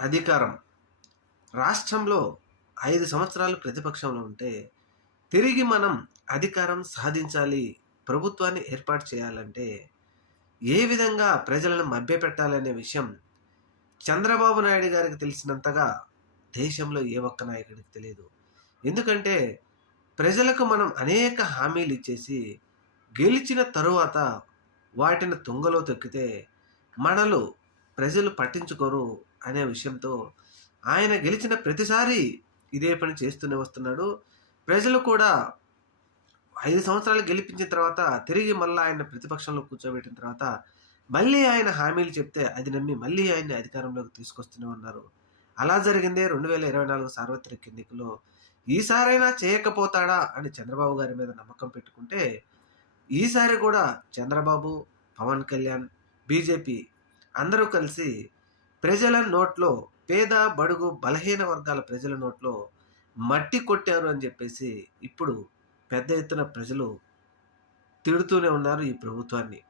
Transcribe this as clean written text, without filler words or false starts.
అధికారం రాష్ట్రంలో 5 సంవత్సరాలు ప్రతిపక్షంలో ఉంటే, తిరిగి మనం అధికారం సాధించాలి, ప్రభుత్వాన్ని ఏర్పాటు చేయాలంటే, ఏ విధంగా ప్రజలను మభ్యపెట్టాలనే విషయం చంద్రబాబు నాయుడు గారికి తెలిసినంతగా దేశంలో ఏ ఒక్క నాయకుడికి తెలీదు. ఎందుకంటే, ప్రజలకు మనం అనేక హామీలు ఇచ్చేసి, గెలిచిన తరువాత వాటిని తుంగలో తొక్కితే, మనలు ప్రజలు పట్టించుకోరు అనే విషయంతో ఆయన గెలిచిన ప్రతిసారి ఇదే పని చేస్తూనే వస్తున్నాడు. ప్రజలు కూడా 5 సంవత్సరాలు గెలిపించిన తర్వాత తిరిగి మళ్ళా ఆయన్ని ప్రతిపక్షంలో కూర్చోబెట్టిన తర్వాత మళ్ళీ ఆయన హామీలు చెప్తే అది నమ్మి మళ్ళీ ఆయన్ని అధికారంలోకి తీసుకొస్తూనే ఉన్నారు. అలా జరిగిందే 2024 సార్వత్రిక ఎన్నికల్లో. ఈసారైనా చేయకపోతాడా అని చంద్రబాబు గారి మీద నమ్మకం పెట్టుకుంటే, ఈసారి కూడా చంద్రబాబు, పవన్ కళ్యాణ్, బీజేపీ అందరూ కలిసి ప్రజల నోట్లో, పేద, బడుగు, బలహీన వర్గాల ప్రజల నోట్లో మట్టి కొట్టారు అని చెప్పేసి ఇప్పుడు పెద్ద ఎత్తున ప్రజలు తిడుతూనే ఉన్నారు ఈ ప్రభుత్వాన్ని.